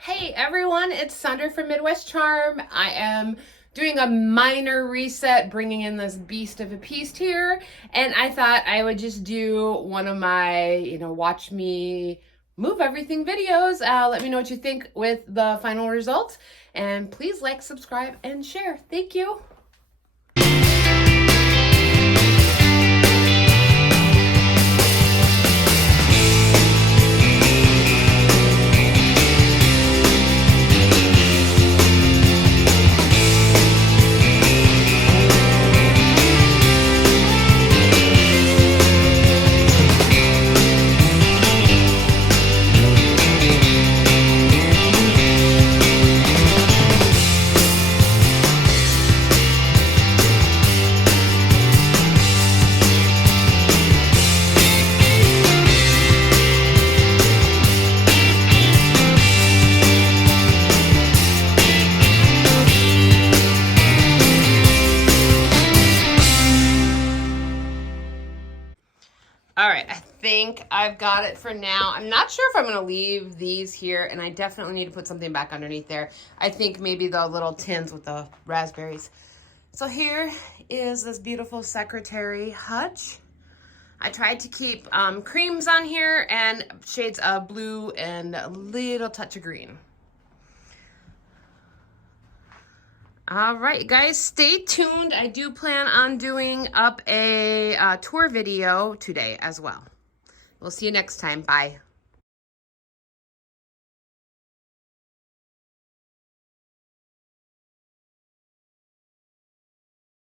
Hey everyone, it's Sandra from Midwest Charm. I am doing a minor reset, bringing in this beast of a piece here, and I thought I would just do one of my, watch me move everything videos. Let me know what you think with the final result, and please like, subscribe, and share. Thank you. All right, I think I've got it for now. I'm not sure if I'm gonna leave these here, and I definitely need to put something back underneath there. I think maybe the little tins with the raspberries. So here is this beautiful secretary hutch. I tried to keep creams on here and shades of blue and a little touch of green. All right, guys, stay tuned. I do plan on doing up a tour video today as well. We'll see you next time. Bye.